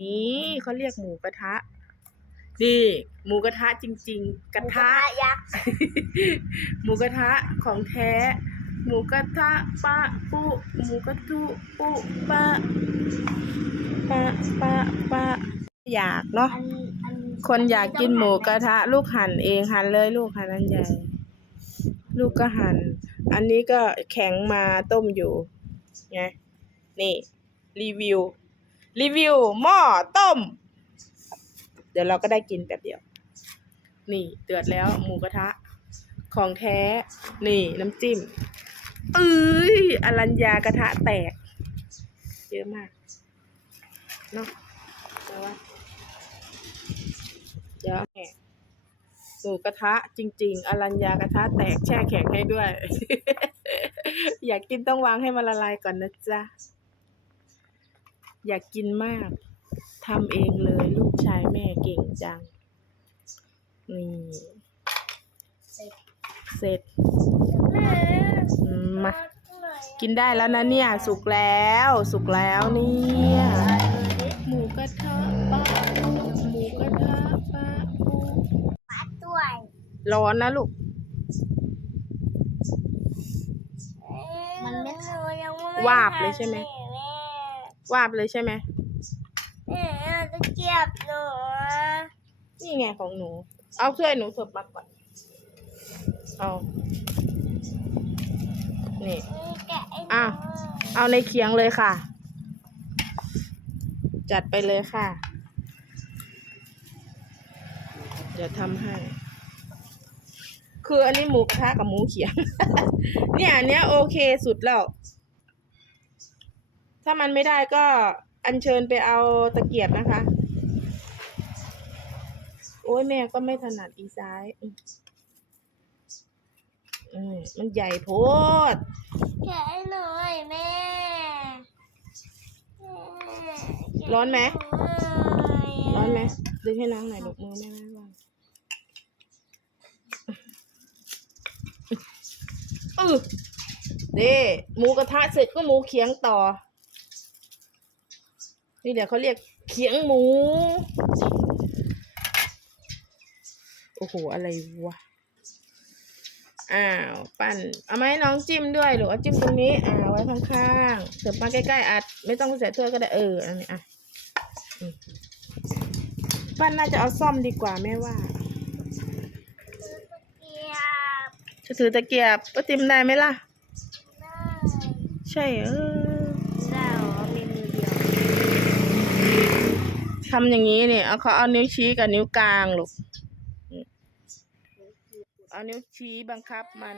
นี่เขาเรียกหมูกระทะ นี่ หมูกระทะจริง ๆ กระทะ ยักษ์หมูกระทะของแท้ หมูกระทะปะปุหมูกระทุปุปะปะปะปะอยากเนาะ อันอันคนอยากกินหมูกระทะ ลูกหั่นเองหั่นเลยลูกหั่นอันใหญ่ ลูกก็หั่น อันนี้ก็แข็งมาต้มอยู่ไงนี่ รีวิว รีวิวหม้อต้ม เดี๋ยวเราก็ได้กินแป๊บเดียว นี่เดือดแล้วหมูกระทะ ของแท้ นี่น้ำจิ้มเอ้ยอรัญญากระทะแตก เยอะมากเนาะแต่ว่าเดี๋ยวแหกหมูกระทะจริง ๆ อรัญญากระทะแตกแช่แข็งให้ด้วย อยากกินต้องวางให้มันละลายก่อนนะจ๊ะ อยากกินมากทำเองเลยลูกชายแม่เก่งจัง นี่เสร็จเสร็จแม่อืมมา กินได้แล้วนะเนี่ย สุกแล้ว สุกแล้วเนี่ยหมูกระทะปลาหมูกระทะปลาปัดด้วยร้อนนะลูก มันไม่เคยยังไม่วาบเลยใช่ไหม วาบเลยใช่ไหมแม่แม่จะเก็บหนูนี่ไงของหนู เอาช่วยหนูเถิบมาก่อน เอานี่แกะไอ้หนูอ้าวเอาในเคียงเลยค่ะ จัดไปเลยค่ะ เดี๋ยวทำให้ คืออันนี้หมูกระทะกับหมูเขียง เนี่ยอันเนี้ยโอเคสุดแล้ว ถ้ามันไม่ได้ก็อัญเชิญไปเอาตะเกียบนะคะ โอ้ยแม่ก็ไม่ถนัดอีซ้ายอืมอืมมันใหญ่โพดแกะให้หน่อยแม่ร้อนไหมแกะร้อนไหมยดึงให้น้องหน่อยลูกมือแม่ไม่ว่างเออเด้หมูกระทะเสร็จก็หมูเคียงต่อ นี่เดี๋ยวเขาเรียกเคียงหมู โอ้โห อะไรวะ อ้าว ปั้น เอามาให้น้องจิ้มด้วยหรือเอาจิ้มตรงนี้ อ่า ไว้ข้างๆเสิร์ฟมาใกล้ๆอัดไม่ต้องใส่ถ้วยก็ได้เออ อันนี้อะอืมปั้นน่าจะเอาซ่อมดีกว่าแม่ว่าเกียบจะถือตะเกียบป้าติมได้ไหมล่ะได้ใช่เออ ได้เหรอมีมือเดียว ทำอย่างนี้เนี่ยเอาเขาเอานิ้วชี้กับนิ้วกลางลูกอืมเอานิ้วชี้บังคับมัน